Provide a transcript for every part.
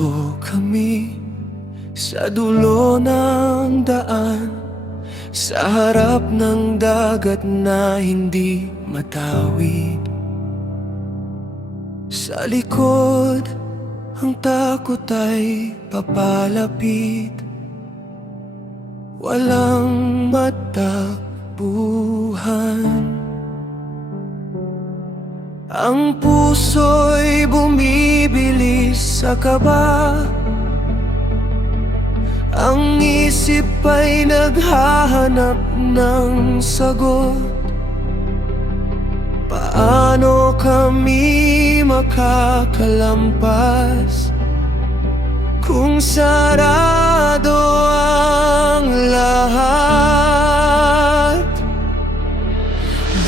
Pareho kami sa dulo ng daan, sa harap ng dagat na hindi matawid. Sa likod, ang takot ay papalapit, walang matakbuhan. Ang puso'y bumibilis sa kaba, ang isip ay naghahanap ng sagot. Paano kami makakalampas kung sarado ang lahat?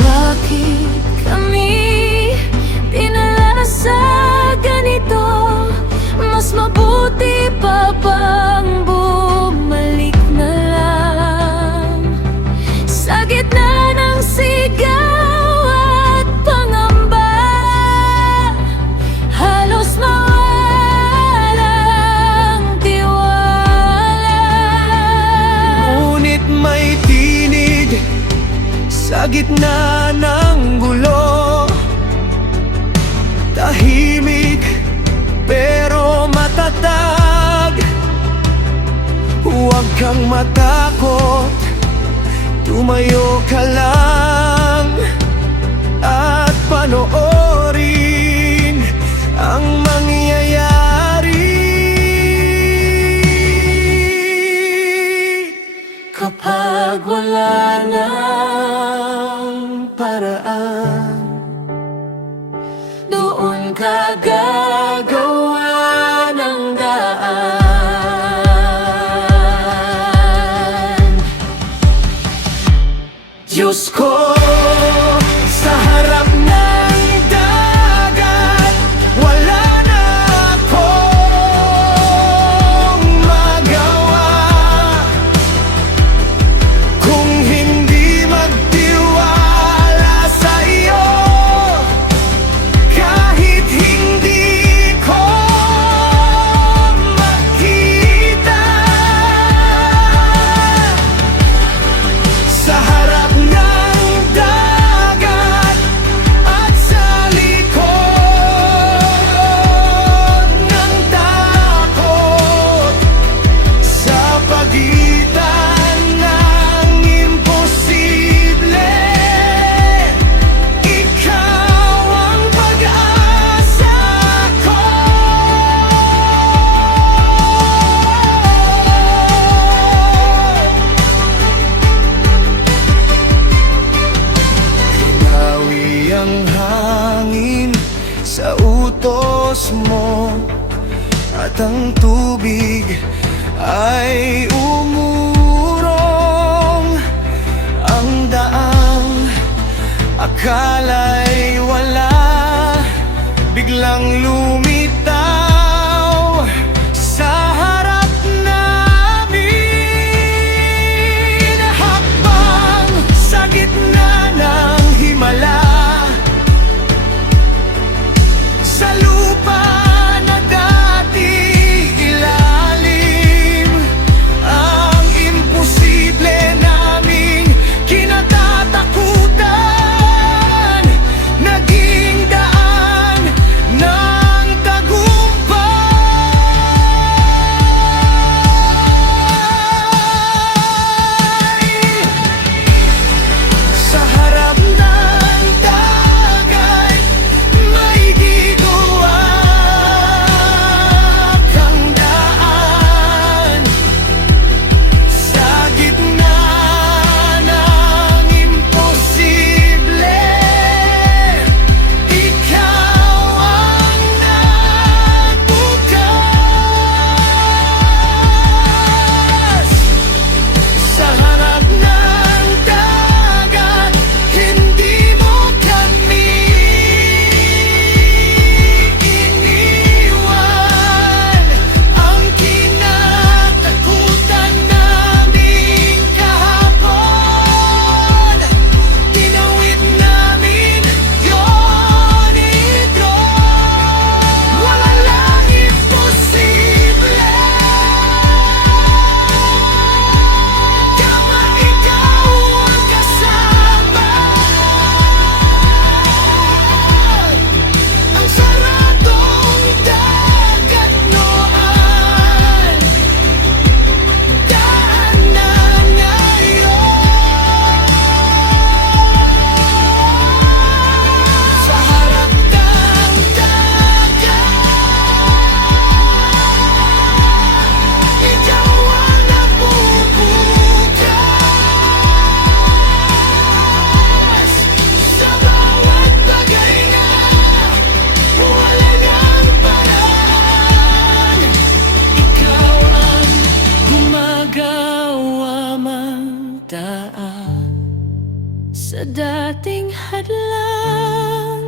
Bakit kami dinala sa ganito? Mas mabuti pa bang bumalik na lang sa gitna ng sigaw at pangamba? Halos mawalang tiwala, Ngunit may tinig sa gitna ng gulo, tahimik pero matatag. Huwag kang matakot, tumayo ka lang at panoorin ang mangyayari. Kapag wala ng paraan, doon ka gagawa ng daan. Diyos ko, sa harap ng dagat, wala na akong magawa kung hindi magtiwala sa iyo. Kahit hindi ko makita, sa harap ng dagat at sa likod ng takot, sa pagitan ng imposible, ikaw ang pag-asa ko. Hinawi ang hangin sa utos mo, at ang tubig ay umurong. Ang daang akala'y wala, biglang lumitaw sa harap namin. Hakbang sa gitna ng himala, sa lupa na dati ilalim, ang imposible naming kinatatakutan, naging daan ng daan sa dating hadlang.